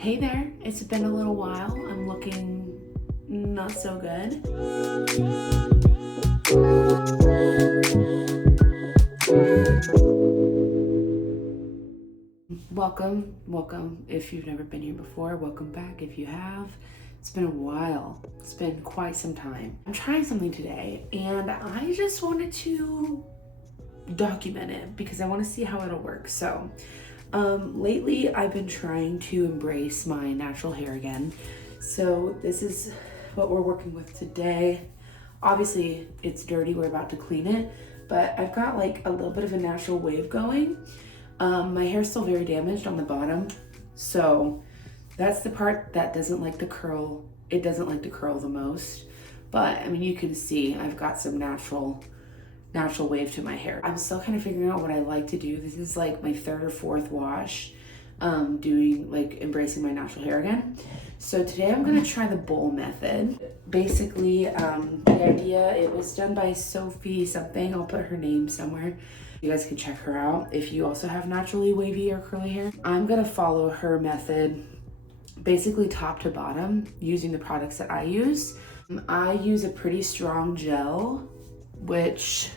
Hey there, it's been a little while. I'm looking not so good. Welcome. If you've never been here before, welcome back. If you have, it's been a while. It's been quite some time. I'm trying something today and I just wanted to document it because I want to see how it'll work. So lately I've been trying to embrace my natural hair again. So this is what we're working with today. Obviously it's dirty, we're about to clean it, but I've got like a little bit of a natural wave going. My hair's still very damaged on the bottom. So that's the part that doesn't like to curl. It doesn't like to curl the most, but I mean, you can see I've got some natural wave to my hair. I'm still kind of figuring out what I like to do. This is like my third or fourth wash doing like embracing my natural hair again. So today I'm gonna try the bowl method. Basically, the idea, it was done by Sophie something. I'll put her name somewhere. You guys can check her out if you also have naturally wavy or curly hair. I'm gonna follow her method basically top to bottom using the products that I use. I use a pretty strong gel, which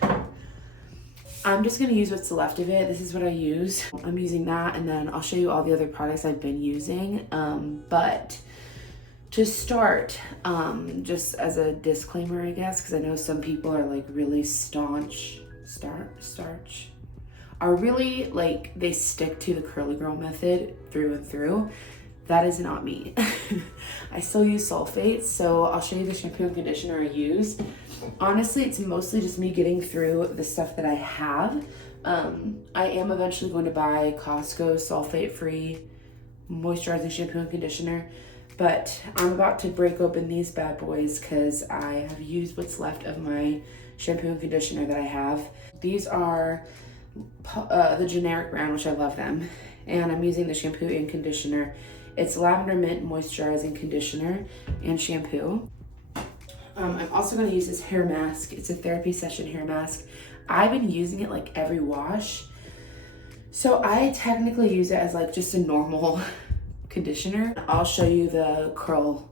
I'm just gonna use what's left of it. This is what I use. I'm using that, and then I'll show you all the other products I've been using. But to start, just as a disclaimer, I guess, because I know some people are like really staunch, are really like, they stick to the curly girl method through and through. That is not me. I still use sulfates, so I'll show you the shampoo and conditioner I use. Honestly, it's mostly just me getting through the stuff that I have. I am eventually going to buy Costco sulfate-free moisturizing shampoo and conditioner, but I'm about to break open these bad boys because I have used what's left of my shampoo and conditioner that I have. These are the generic brand, which I love them, and I'm using the shampoo and conditioner. It's lavender mint moisturizing conditioner and shampoo. I'm also going to use this hair mask. It's a therapy session hair mask. I've been using it like every wash. So I technically use it as like just a normal conditioner. I'll show you the curl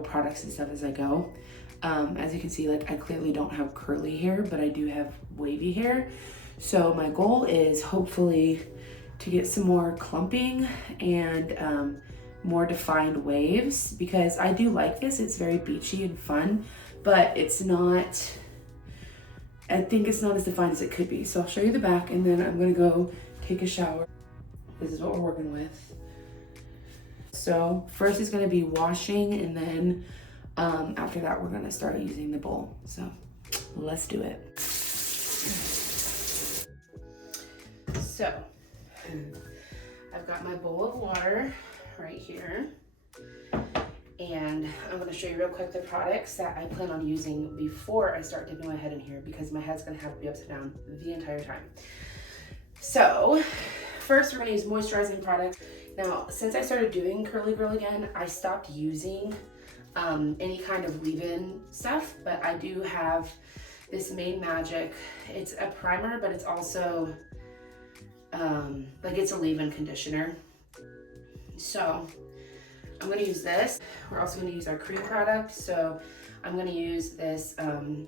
products and stuff as I go. As you can see, like I clearly don't have curly hair, but I do have wavy hair. So my goal is hopefully to get some more clumping and more defined waves, because I do like this. It's very beachy and fun, but it's not, I think it's not as defined as it could be. So I'll show you the back and then I'm gonna go take a shower. This is what we're working with. So first is gonna be washing, and then after that we're gonna start using the bowl. So let's do it. So I've got my bowl of water right here, and I'm going to show you real quick the products that I plan on using before I start dipping my head in here, because my head's going to have to be upside down the entire time. So first we're going to use moisturizing products. Now, since I started doing curly girl again, I stopped using any kind of leave-in stuff, but I do have this Made Magic. It's a primer, but it's also like it's a leave-in conditioner. So I'm going to use this. We're also going to use our cream product. So I'm going to use this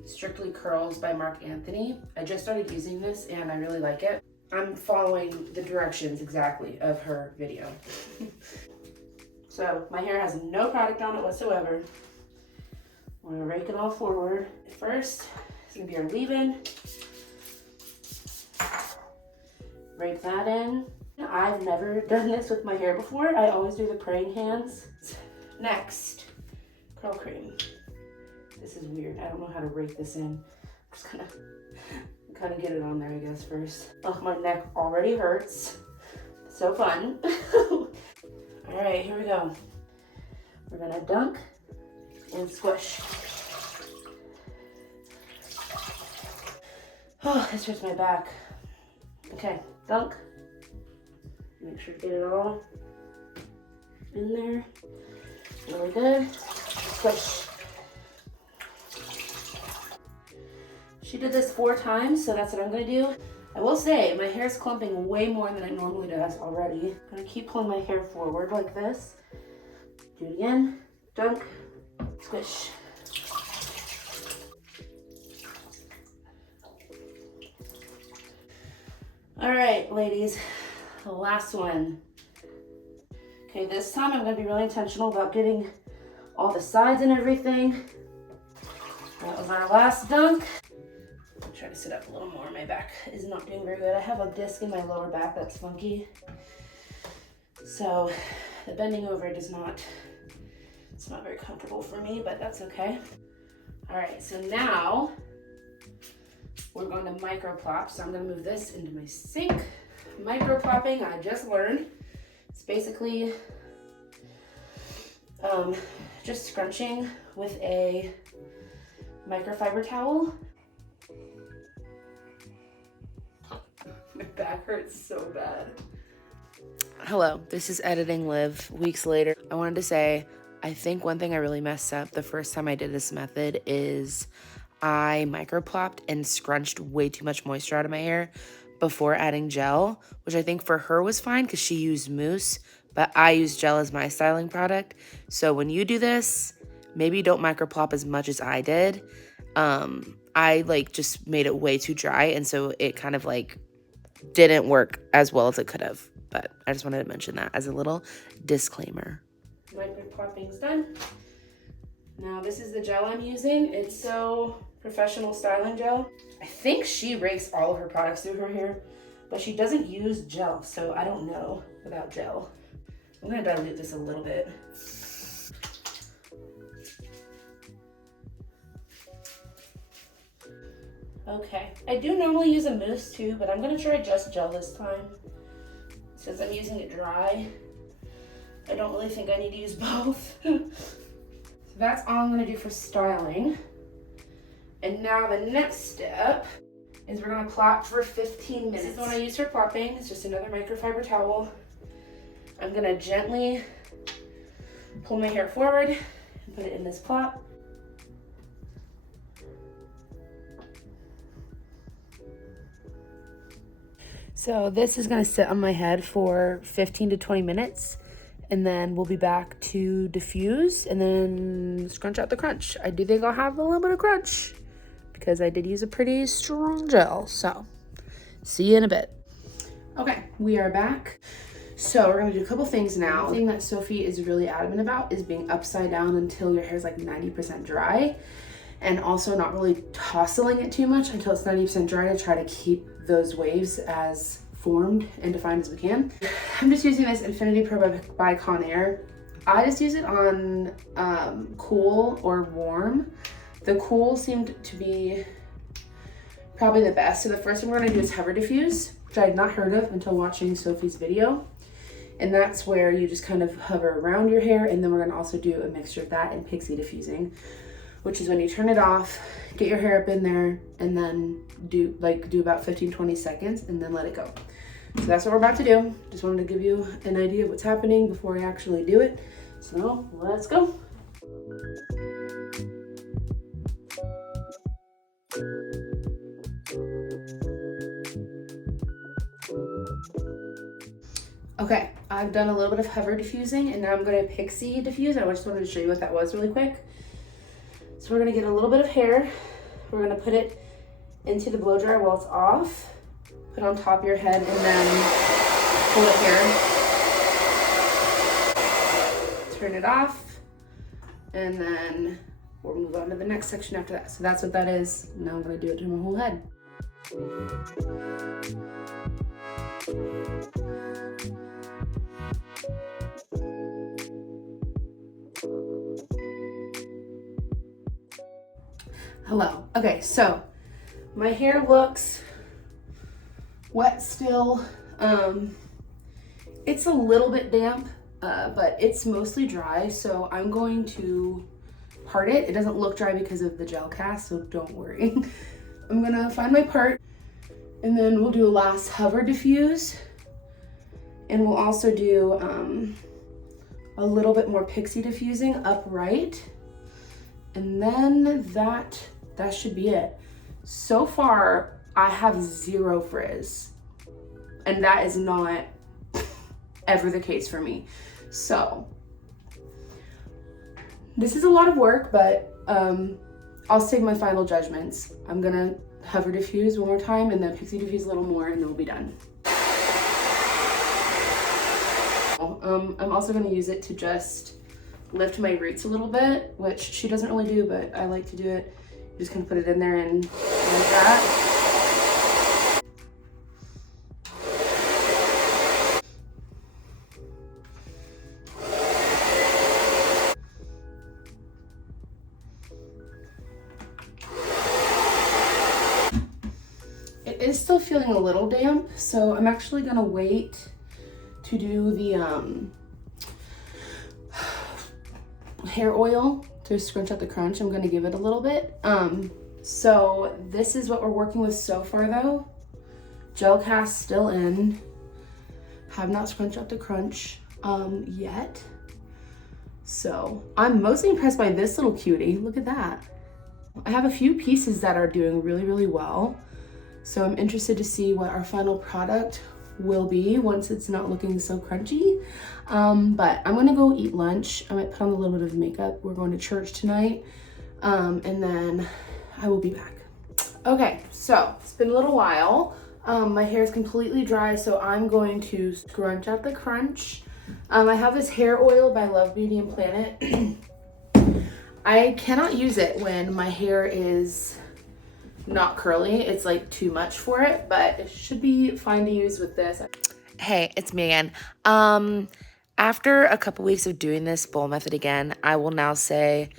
Strictly Curls by Mark Anthony. I just started using this and I really like it. I'm following the directions exactly of her video. So my hair has no product on it whatsoever. I'm going to rake it all forward. First, it's going to be our leave-in. Rake that in. I've never done this with my hair before. I always do the praying hands. Next, curl cream. This is weird. I don't know how to rake this in. I'm just gonna kind of get it on there, I guess, first. Oh, my neck already hurts. So fun. All right, here we go. We're gonna dunk and squish. Oh, this hurts my back. Okay, dunk. Make sure to get it all in there. Really good. Squish. She did this 4 times, so that's what I'm gonna do. I will say my hair is clumping way more than it normally does already. I'm gonna keep pulling my hair forward like this. Do it again. Dunk. Squish. All right, ladies, the last one. Okay, this time I'm gonna be really intentional about getting all the sides and everything. That was our last dunk. I'll try to sit up a little more. My back is not doing very good. I have a disc in my lower back that's funky. So the bending over it's not very comfortable for me, but that's okay. All right, so now we're going to microplop. So I'm gonna move this into my sink. Microplopping, I just learned. It's basically just scrunching with a microfiber towel. My back hurts so bad. Hello, this is Editing Liv. Weeks later, I wanted to say, I think one thing I really messed up the first time I did this method is I microplopped and scrunched way too much moisture out of my hair before adding gel, which I think for her was fine because she used mousse, but I use gel as my styling product. So when you do this, maybe don't microplop as much as I did. I just made it way too dry, and so it kind of didn't work as well as it could have. But I just wanted to mention that as a little disclaimer. Microplopping's done. Now this is the gel I'm using. It's So Professional Styling Gel. I think she rakes all of her products through her hair, but she doesn't use gel, so I don't know without gel. I'm gonna dilute this a little bit. Okay, I do normally use a mousse too, but I'm gonna try just gel this time. Since I'm using it dry, I don't really think I need to use both. So that's all I'm gonna do for styling. And now the next step is we're gonna plop for 15 minutes. This is the one I use for plopping. It's just another microfiber towel. I'm gonna gently pull my hair forward and put it in this plop. So this is gonna sit on my head for 15 to 20 minutes, and then we'll be back to diffuse and then scrunch out the crunch. I do think I'll have a little bit of crunch because I did use a pretty strong gel. So see you in a bit. Okay, we are back. So we're gonna do a couple things now. The thing that Sophie is really adamant about is being upside down until your hair is 90% dry, and also not really tousling it too much until it's 90% dry to try to keep those waves as formed and defined as we can. I'm just using this Infinity Pro by Conair. I just use it on cool or warm. The cool seemed to be probably the best. So the first one we're gonna do is Hover Diffuse, which I had not heard of until watching Sophie's video. And that's where you just kind of hover around your hair, and then we're gonna also do a mixture of that and Pixie Diffusing, which is when you turn it off, get your hair up in there, and then do about 15-20 seconds and then let it go. So that's what we're about to do. Just wanted to give you an idea of what's happening before I actually do it. So let's go. Okay, I've done a little bit of hover diffusing, and now I'm gonna Pixie diffuse. I just wanted to show you what that was really quick. So we're gonna get a little bit of hair. We're gonna put it into the blow dryer while it's off. Put it on top of your head, and then pull it here. Turn it off, and then we'll move on to the next section after that. So that's what that is. Now I'm gonna do it to my whole head. Hello. Okay, so my hair looks wet still. It's a little bit damp, but it's mostly dry, so I'm going to part it. It doesn't look dry because of the gel cast, so don't worry. I'm gonna find my part, and then we'll do a last hover diffuse, and we'll also do a little bit more Pixie diffusing upright, and then that should be it. So far, I have zero frizz, and that is not ever the case for me. So this is a lot of work, but I'll save my final judgments. I'm gonna hover diffuse one more time and then pixie diffuse a little more, and then we'll be done. I'm also gonna use it to just lift my roots a little bit, which she doesn't really do, but I like to do it. You just kind of put it in there and like that. It is still feeling a little damp, so I'm actually gonna wait to do the hair oil to scrunch out the crunch. I'm gonna give it a little bit. So this is what we're working with so far though. Gel cast still in. Have not scrunched out the crunch yet. So I'm mostly impressed by this little cutie. Look at that. I have a few pieces that are doing really, really well. So I'm interested to see what our final product will be once it's not looking so crunchy. But I'm gonna go eat lunch. I might put on a little bit of makeup. We're going to church tonight. And then I will be back. Okay, so it's been a little while. My hair is completely dry, so I'm going to scrunch out the crunch. I have this hair oil by Love Beauty and Planet. I cannot use it when my hair is not curly. It's like too much for it, but it should be fine to use with this. Hey, it's me again. After a couple weeks of doing this bowl method again, I will now say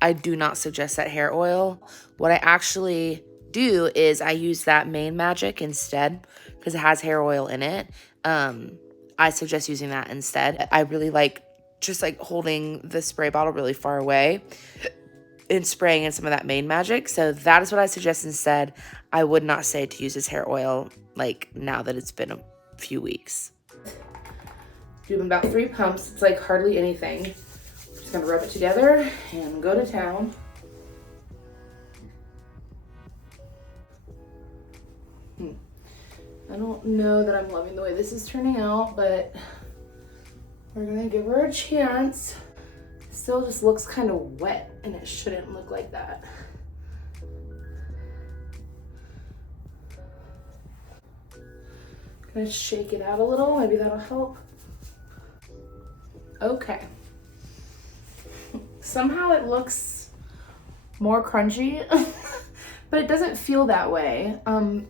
I do not suggest that hair oil. What I actually do is I use that Main Magic instead because it has hair oil in it. I suggest using that instead. I really like just like holding the spray bottle really far away and spraying in some of that Main Magic. So that is what I suggest instead. I would not say to use this hair oil like now that it's been a few weeks. Doing about 3 pumps. It's like hardly anything. Just gonna rub it together and go to town. I don't know that I'm loving the way this is turning out, but we're gonna give her a chance. Still just looks kind of wet, and it shouldn't look like that. Gonna shake it out a little, maybe that'll help. Okay. Somehow it looks more crunchy, but it doesn't feel that way.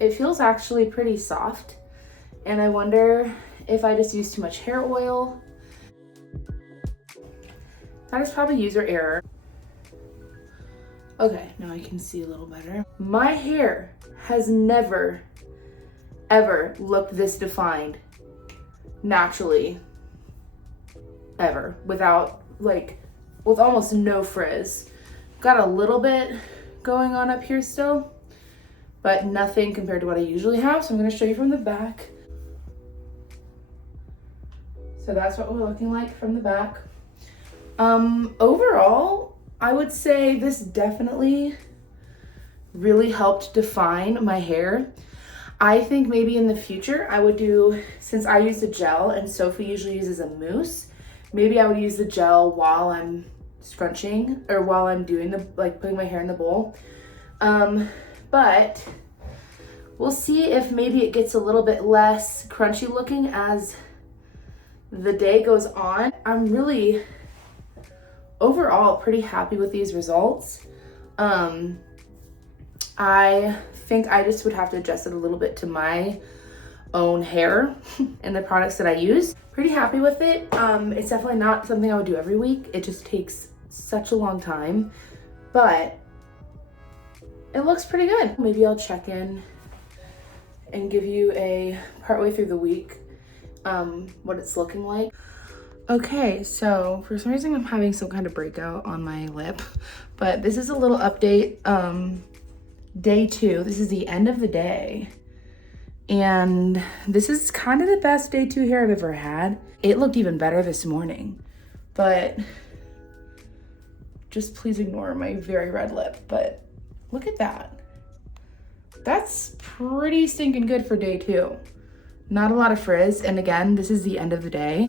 It feels actually pretty soft, and I wonder if I just used too much hair oil. That is probably user error. Okay, now I can see a little better. My hair has never, ever looked this defined naturally, ever, without like, with almost no frizz. Got a little bit going on up here still, but nothing compared to what I usually have. So I'm gonna show you from the back. So that's what we're looking like from the back. Overall, I would say this definitely really helped define my hair. I think maybe in the future I would do, since I use a gel and Sophie usually uses a mousse, maybe I would use the gel while I'm scrunching or while I'm doing the, like putting my hair in the bowl. But we'll see if maybe it gets a little bit less crunchy looking as the day goes on. I'm really overall pretty happy with these results. I think I just would have to adjust it a little bit to my own hair and the products that I use. Pretty happy with it. It's definitely not something I would do every week. It just takes such a long time, but it looks pretty good. Maybe I'll check in and give you a partway through the week what it's looking like. Okay, so for some reason I'm having some kind of breakout on my lip, but this is a little update. Day 2, this is the end of the day. And this is kind of the best day 2 hair I've ever had. It looked even better this morning, but just please ignore my very red lip. But look at that. That's pretty stinking good for day 2. Not a lot of frizz, and again, this is the end of the day.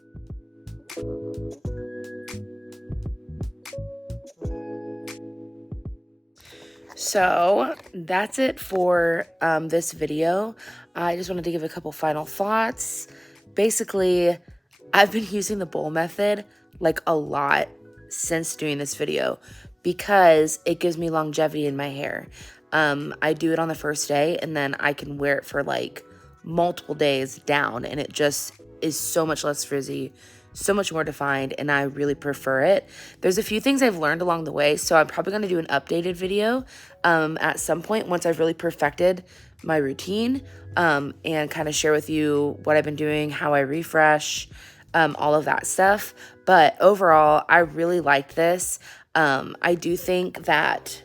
So that's it for this video. I just wanted to give a couple final thoughts. Basically, I've been using the bowl method like a lot since doing this video because it gives me longevity in my hair. I do it on the first day and then I can wear it for like multiple days down, and it just is so much less frizzy, so much more defined, and I really prefer it. There's a few things I've learned along the way, so I'm probably going to do an updated video at some point once I've really perfected my routine, and kind of share with you what I've been doing, how I refresh, all of that stuff. But overall, I really liked this. I do think that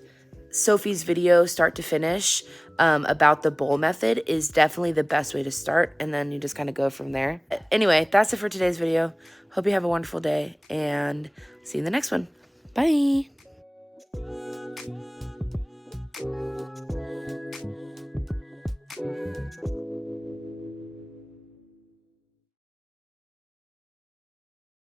Sophie's video, start to finish, about the bowl method is definitely the best way to start, and then you just kind of go from there. Anyway, that's it for today's video. Hope you have a wonderful day, and see you in the next one. Bye.